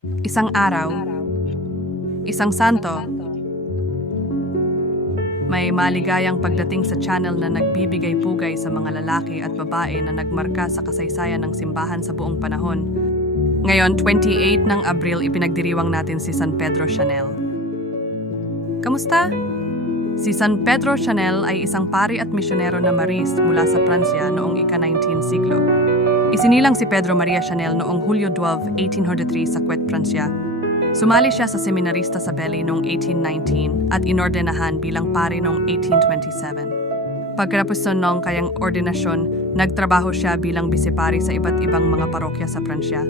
Isang araw, isang santo, may maligayang pagdating sa channel na nagbibigay pugay sa mga lalaki at babae na nagmarka sa kasaysayan ng simbahan sa buong panahon. Ngayon, 28 ng Abril, ipinagdiriwang natin si San Pedro Chanel. Kamusta? Si San Pedro Chanel ay isang pari at misyonero na Maris mula sa Pransya noong ika-19 siglo. Isinilang si Pedro Maria Chanel noong Hulyo 12, 1803 sa Cuet, Pransya. Sumali siya sa seminarista sa Beli noong 1819 at inordenahan bilang pari noong 1827. Pagkatapos ng kayang ordinasyon, nagtrabaho siya bilang bisipari sa iba't ibang mga parokya sa Pransya.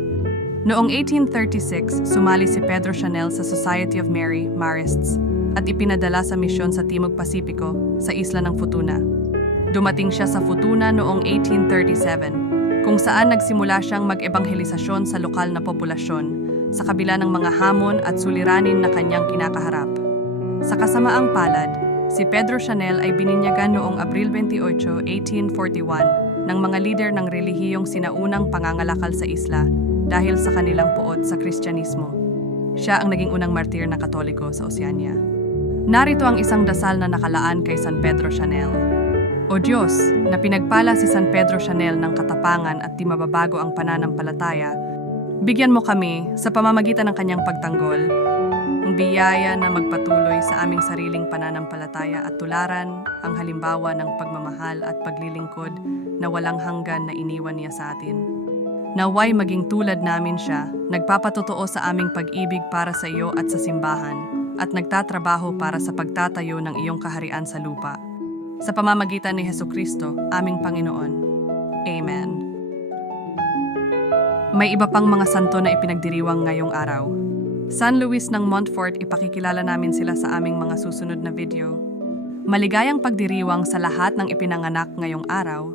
Noong 1836, sumali si Pedro Chanel sa Society of Mary, Marists, at ipinadala sa misyon sa Timog Pasipiko, sa isla ng Futuna. Dumating siya sa Futuna noong 1837, kung saan nagsimula siyang mag-ebanghelisasyon sa lokal na populasyon, sa kabila ng mga hamon at suliranin na kanyang kinakaharap. Sa kasamaang palad, si Pedro Chanel ay bininyagan noong Abril 28, 1841 ng mga lider ng relihiyong sinaunang pangangalakal sa isla dahil sa kanilang puot sa Kristyanismo. Siya ang naging unang martir na katoliko sa Oceania. Narito ang isang dasal na nakalaan kay San Pedro Chanel. O Diyos, na pinagpala si San Pedro Chanel ng katapangan at di mababago ang pananampalataya, bigyan mo kami sa pamamagitan ng kanyang pagtanggol, ang biyaya na magpatuloy sa aming sariling pananampalataya at tularan ang halimbawa ng pagmamahal at paglilingkod na walang hanggan na iniwan niya sa atin. Naway maging tulad namin siya, nagpapatotoo sa aming pag-ibig para sa iyo at sa simbahan, at nagtatrabaho para sa pagtatayo ng iyong kaharian sa lupa. Sa pamamagitan ni Heso Kristo, aming Panginoon. Amen. May iba pang mga santo na ipinagdiriwang ngayong araw. San Luis ng Montfort, ipakikilala namin sila sa aming mga susunod na video. Maligayang pagdiriwang sa lahat ng ipinanganak ngayong araw